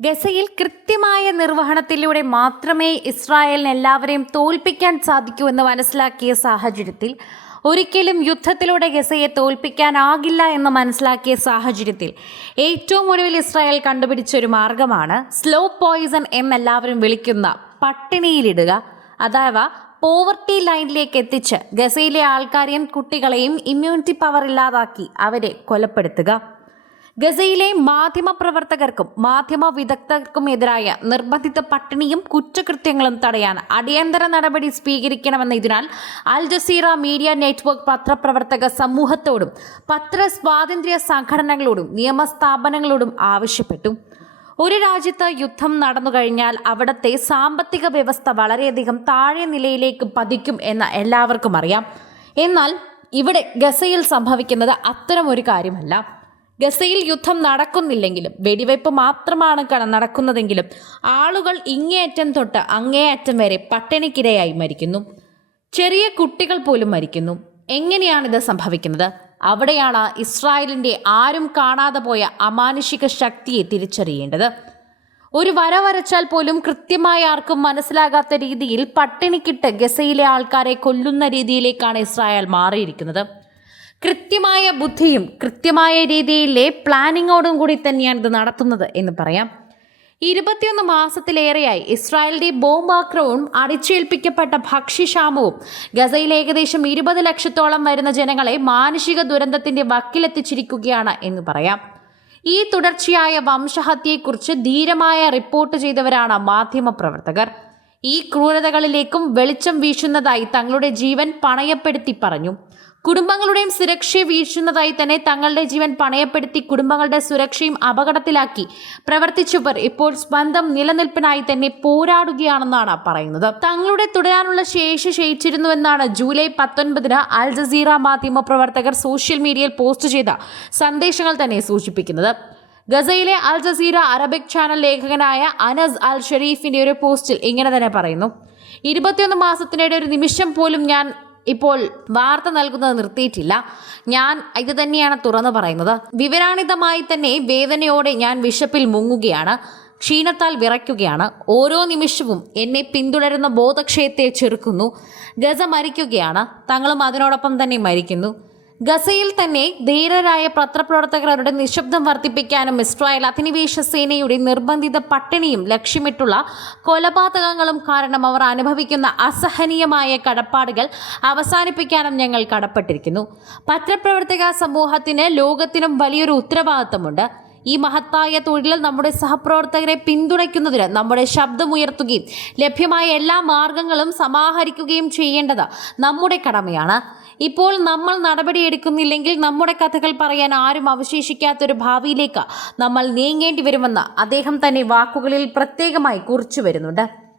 ഗസയിൽ കൃത്യമായ നിർവഹണത്തിലൂടെ മാത്രമേ ഇസ്രായേലിന് എല്ലാവരെയും തോൽപ്പിക്കാൻ സാധിക്കൂ എന്ന് മനസ്സിലാക്കിയ സാഹചര്യത്തിൽ ഒരിക്കലും യുദ്ധത്തിലൂടെ ഗസയെ തോൽപ്പിക്കാനാകില്ല എന്ന് മനസ്സിലാക്കിയ സാഹചര്യത്തിൽ ഏറ്റവും ഒടുവിൽ ഇസ്രായേൽ കണ്ടുപിടിച്ച ഒരു മാർഗമാണ് സ്ലോ പോയിസൺ എന്നെല്ലാവരും വിളിക്കുന്ന പട്ടിണിയിലിടുക. അഥവാ പോവർട്ടി ലൈനിലേക്ക് എത്തിച്ച് ഗസയിലെ ആൾക്കാരെയും കുട്ടികളെയും ഇമ്മ്യൂണിറ്റി പവർ ഇല്ലാതാക്കി അവരെ കൊലപ്പെടുത്തുക. ഗസയിലെ മാധ്യമ പ്രവർത്തകർക്കും മാധ്യമ വിദഗ്ധർക്കും എതിരായ നിർബന്ധിത പട്ടിണിയും കുറ്റകൃത്യങ്ങളും തടയാൻ അടിയന്തര നടപടി സ്വീകരിക്കണമെന്നതിനാൽ അൽ ജസീറ മീഡിയ നെറ്റ്വർക്ക് പത്രപ്രവർത്തക സമൂഹത്തോടും പത്ര സ്വാതന്ത്ര്യ സംഘടനകളോടും നിയമസ്ഥാപനങ്ങളോടും ആവശ്യപ്പെട്ടു. ഒരു രാജ്യത്ത് യുദ്ധം നടന്നു കഴിഞ്ഞാൽ അവിടത്തെ സാമ്പത്തിക വ്യവസ്ഥ വളരെയധികം താഴെ നിലയിലേക്ക് പതിക്കും എന്ന് എല്ലാവർക്കും അറിയാം. എന്നാൽ ഇവിടെ ഗസയിൽ സംഭവിക്കുന്നത് അത്തരമൊരു കാര്യമല്ല. ഗസയിൽ യുദ്ധം നടക്കുന്നില്ലെങ്കിലും വെടിവയ്പ് മാത്രമാണ് നടക്കുന്നതെങ്കിലും ആളുകൾ ഇങ്ങേയറ്റം തൊട്ട് അങ്ങേയറ്റം വരെ പട്ടിണിക്കിരയായി മരിക്കുന്നു. ചെറിയ കുട്ടികൾ പോലും മരിക്കുന്നു. എങ്ങനെയാണിത് സംഭവിക്കുന്നത്? അവിടെയാണ് ഇസ്രായേലിന്റെ ആരും കാണാതെ പോയ അമാനുഷിക ശക്തിയെ തിരിച്ചറിയേണ്ടത്. ഒരു വര വരച്ചാൽ പോലും കൃത്യമായി ആർക്കും മനസ്സിലാകാത്ത രീതിയിൽ പട്ടിണിക്കിട്ട് ഗസയിലെ ആൾക്കാരെ കൊല്ലുന്ന രീതിയിലേക്കാണ് ഇസ്രായേൽ മാറിയിരിക്കുന്നത്. കൃത്യമായ ബുദ്ധിയും കൃത്യമായ രീതിയിലെ പ്ലാനിങ്ങോടും കൂടി തന്നെയാണ് ഇത് നടത്തുന്നത് എന്ന് പറയാം. ഇരുപത്തിയൊന്ന് മാസത്തിലേറെയായി ഇസ്രായേലിന്റെ ബോംബാക്രമവും അടിച്ചേൽപ്പിക്കപ്പെട്ട ഭക്ഷ്യക്ഷാമവും ഗസയിൽ ഏകദേശം ഇരുപത് ലക്ഷത്തോളം വരുന്ന ജനങ്ങളെ മാനുഷിക ദുരന്തത്തിന്റെ വക്കിലെത്തിച്ചിരിക്കുകയാണ് എന്ന് പറയാം. ഈ തുടർച്ചയായ വംശഹത്യയെക്കുറിച്ച് ധീരമായ റിപ്പോർട്ട് ചെയ്തവരാണ് മാധ്യമപ്രവർത്തകർ. ഈ ക്രൂരതകളിലേക്കും വെളിച്ചം വീശുന്നതായി തങ്ങളുടെ ജീവൻ പണയപ്പെടുത്തി പറഞ്ഞു. കുടുംബങ്ങളുടെയും സുരക്ഷയെ വീഴ്ചുന്നതായി തന്നെ തങ്ങളുടെ ജീവൻ പണയപ്പെടുത്തി കുടുംബങ്ങളുടെ സുരക്ഷയും അപകടത്തിലാക്കി പ്രവർത്തിച്ചവർ ഇപ്പോൾ സ്വന്തം നിലനിൽപ്പിനായി തന്നെ പോരാടുകയാണെന്നാണ് പറയുന്നത്. തങ്ങളുടെ തുടരാനുള്ള ശേഷി ക്ഷയിച്ചിരുന്നുവെന്നാണ് ജൂലൈ പത്തൊൻപതിന് അൽ ജസീറ മാധ്യമ പ്രവർത്തകർ സോഷ്യൽ മീഡിയയിൽ പോസ്റ്റ് ചെയ്ത സന്ദേശങ്ങൾ തന്നെ സൂചിപ്പിക്കുന്നത്. ഗസയിലെ അൽ ജസീറ അറബിക് ചാനൽ ലേഖകനായ അനസ് അൽ ഷെരീഫിന്റെ ഒരു പോസ്റ്റിൽ ഇങ്ങനെ തന്നെ പറയുന്നു. ഇരുപത്തിയൊന്ന് മാസത്തിനിടെ ഒരു നിമിഷം പോലും ഞാൻ ഇപ്പോൾ വാർത്ത നൽകുന്നത് നിർത്തിയിട്ടില്ല. ഞാൻ ഇത് തന്നെയാണ് തുറന്നു പറയുന്നത്. വിവരാണിതമായി തന്നെ വേദനയോടെ ഞാൻ വിശപ്പിൽ മുങ്ങുകയാണ്. ക്ഷീണത്താൽ വിറയ്ക്കുകയാണ്. ഓരോ നിമിഷവും എന്നെ പിന്തുടരുന്ന ബോധക്ഷയത്തെ ചെറുക്കുന്നു. ഗസ മരിക്കുകയാണ്. തങ്ങളും അതിനോടൊപ്പം തന്നെ മരിക്കുന്നു. ഗസയിൽ തന്നെ ധീരരായ പത്രപ്രവർത്തകരുടെ നിശബ്ദം വർദ്ധിപ്പിക്കാനും ഇസ്രായേൽ അധിനിവേശ സേനയുടെ നിർബന്ധിത പട്ടിണിയും ലക്ഷ്യമിട്ടുള്ള കൊലപാതകങ്ങളും കാരണം അവർ അനുഭവിക്കുന്ന അസഹനീയമായ കടപ്പാടുകൾ അവസാനിപ്പിക്കാനും ഞങ്ങൾ കടപ്പെട്ടിരിക്കുന്നു. പത്രപ്രവർത്തക സമൂഹത്തിന് ലോകത്തിനും വലിയൊരു ഉത്തരവാദിത്തമുണ്ട്. ഈ മഹത്തായ തൊഴിലിൽ നമ്മുടെ സഹപ്രവർത്തകരെ പിന്തുണയ്ക്കുന്നതിന് നമ്മുടെ ശബ്ദമുയർത്തുകയും ലഭ്യമായ എല്ലാ മാർഗങ്ങളും സമാഹരിക്കുകയും ചെയ്യേണ്ടത് നമ്മുടെ കടമയാണ്. ഇപ്പോൾ നമ്മൾ നടപടിയെടുക്കുന്നില്ലെങ്കിൽ നമ്മുടെ കഥകൾ പറയാൻ ആരും അവശേഷിക്കാത്തൊരു ഭാവിയിലേക്ക് നമ്മൾ നീങ്ങേണ്ടി വരുമെന്ന് അദ്ദേഹം തന്നെ വാക്കുകളിൽ പ്രത്യേകമായി കുറിച്ചു വരുന്നുണ്ട്.